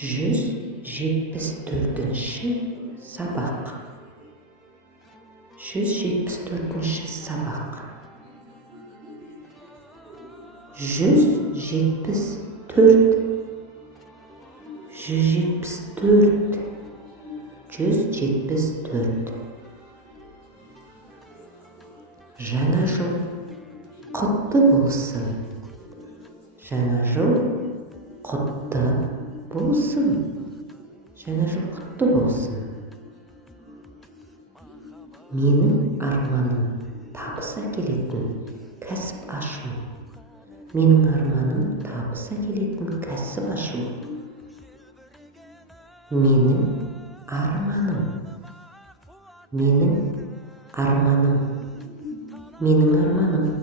174-ші сабақ. 174-ші сабақ. 174, 174, 174. Жаңа жыл құтты болсын. Жаңа жыл құтты болсын. Жаңа жыл құтты болсын. Менің арманым табыс әкелетін кәсіп ашу. Менің арманым табыс әкелетін кәсіп ашу. Менің арманым. Менің арманым. Менің арманым.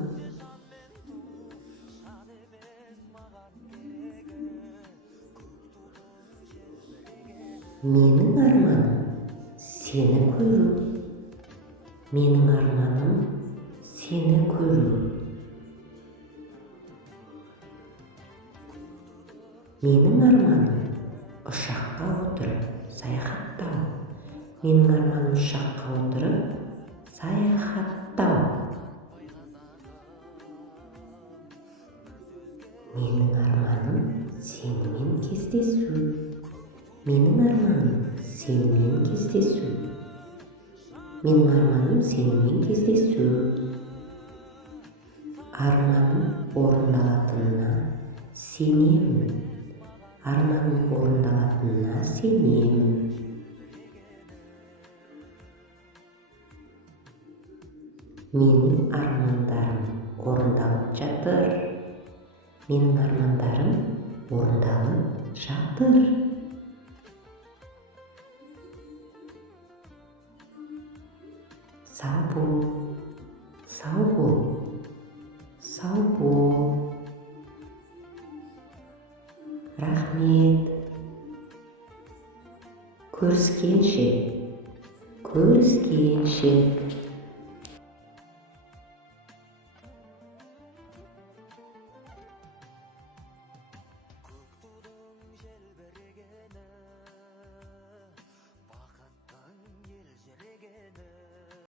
Менің арманым сені көру. Менің арманым сені көру. Менің арманым ұшаққа отырып саяхаттау. Менің арманым ұшаққа отырып саяхаттау. Менің арманым сенімен кездесу. Менің арманым сенімен кездесу. Менің арманым сенімен кездесу. Арманым орындалатынына сенемін. Арманым орындалатынына сенемін. Менің армандарым орындалып жатыр. Менің армандарым орындалып жатыр. Сау бол, сау бол, сау бол. Рахмет. Көріскенше, көріскенше.